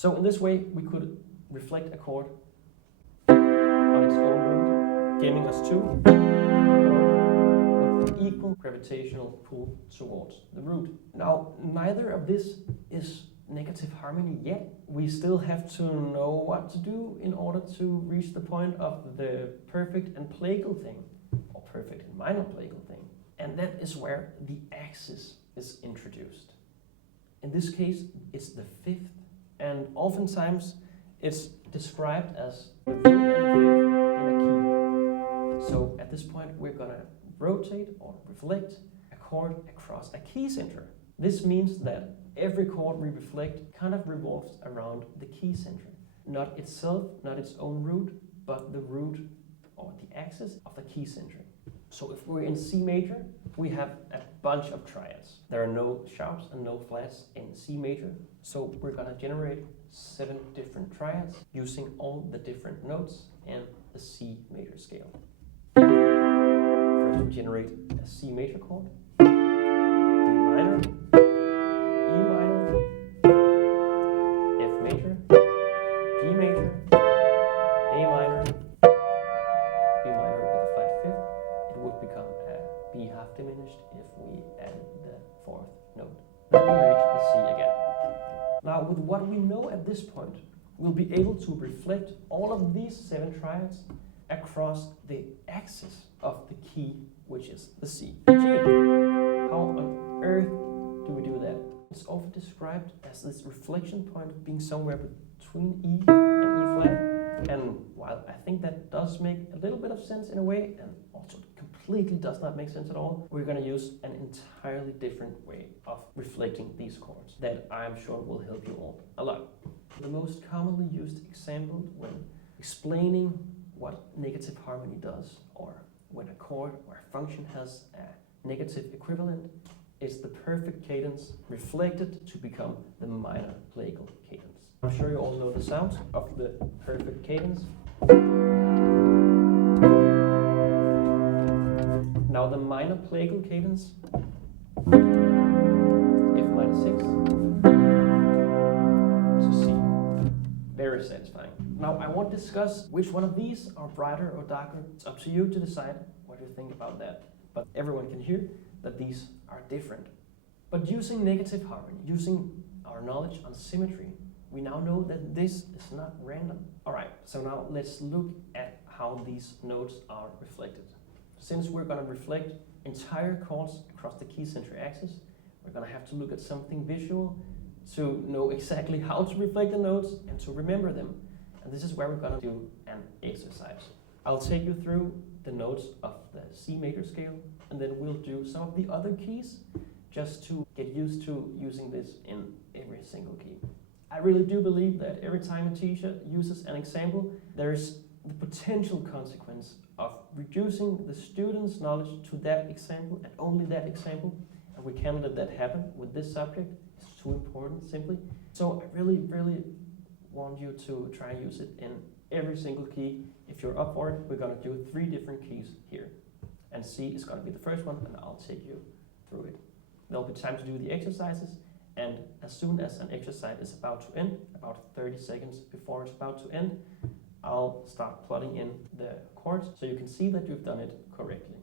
So in this way, we could reflect a chord on its own root, giving us two chords with equal gravitational pull towards the root. Now, neither of this is negative harmony yet. We still have to know what to do in order to reach the point of the perfect and plagal thing, or perfect and minor plagal thing. And that is where the axis is introduced. In this case, it's the fifth, and oftentimes it's described as the root and the fifth in a key. So at this point, we're gonna rotate or reflect a chord across a key center. This means that every chord we reflect kind of revolves around the key center. Not itself, not its own root, but the root or the axis of the key center. So if we're in C major, we have a bunch of triads. There are no sharps and no flats in C major. So we're gonna generate 7 different triads using all the different notes in the C major scale. First we generate a C major chord, D minor, E minor, F major, G major, A minor, B minor with a flat fifth. It would become a B half diminished if we added the 4th note. Then we reach the C again. Now with what we know at this point, we'll be able to reflect all of these 7 triads across the axis of the key, which is the C. G. How on earth do we do that? It's often described as this reflection point being somewhere between E and E flat. And while I think that does make a little bit of sense in a way, and also completely does not make sense at all, we're going to use an entirely different way of reflecting these chords that I'm sure will help you all a lot. The most commonly used example when explaining what negative harmony does, or when a chord or a function has a negative equivalent, is the perfect cadence reflected to become the minor plagal cadence. I'm sure you all know the sound of the perfect cadence. Now the minor plagal cadence, F minor 6 to C. Very satisfying. Now I won't discuss which one of these are brighter or darker. It's up to you to decide what you think about that. But everyone can hear that these are different. But using negative harmony, using our knowledge on symmetry, we now know that this is not random. Alright, so now let's look at how these notes are reflected. Since we're going to reflect entire chords across the key center axis, we're going to have to look at something visual to know exactly how to reflect the notes and to remember them. And this is where we're going to do an exercise. I'll take you through the notes of the C major scale, and then we'll do some of the other keys just to get used to using this in every single key. I really do believe that every time a teacher uses an example, there's the potential consequence of reducing the student's knowledge to that example and only that example, and we can't let that happen with this subject. It's too important, simply. So I really want you to try and use it in every single key. If you're up for it, we're going to do 3 different keys here. And C is going to be the first one, and I'll take you through it. There'll be time to do the exercises, and as soon as an exercise is about to end, about 30 seconds before it's about to end, I'll start plotting in the chords so you can see that you've done it correctly.